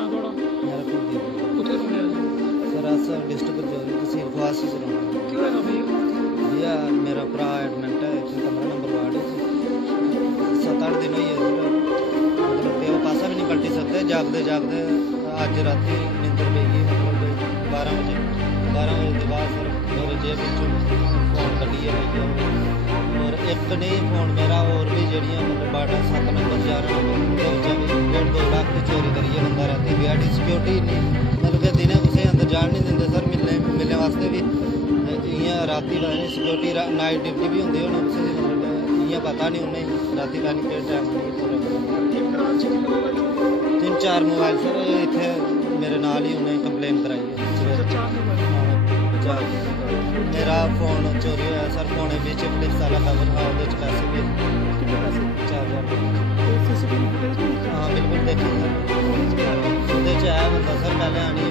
नाम थोड़ा? मेरा कुलदीप कुत्थे रौह्ने आह्ले? सरासर डिस्ट्रिक्ट रजौरी तहसील फवासी से रौह्ना। केह् होएआ भैया? भैया मेरा भरा एडमिट है इत्थे 15 नंबर वार्ड 7-8 दिन होई है मतलब प्यो पासा भी नहीं पलटी सकते जागते जागते अज राती नींदर पई गई मतलब 12 बजे के बाद सर मेरे जेब फोन कड्डिए भैया और एक नहीं फोन मेरा और भी जड़ियाँ मतलब 7 नंबर 11 नंबर 1.5 लाख की चोरी करिए बंदा राती गाड़ी सिक्योरिटी नहीं मतलब कि दिन कुछ अंदर जान नहीं देंगे सर मिलने वास्ते भी इ'यां राती लानी सिक्योरिटी नाइट ड्यूटी भी होंदी होनी कुछ मतलब इ'यां पता नहीं उन्हें राती लानी केह्ड़े टाइम होनी 3-4 मोबाइल सर इत्थे मेरे नाल ही उन्हें कंप्लेन कराई है मेरा फोन चोरी होया सर फोन बिच फ्लिप्स वाला कवर था ਉਹਦੇ ਚ पैसे भी 4,000 हाँ बिल्कुल देखिए सर ਉਹਦੇ ਚ आया बंदा सर पहले आनी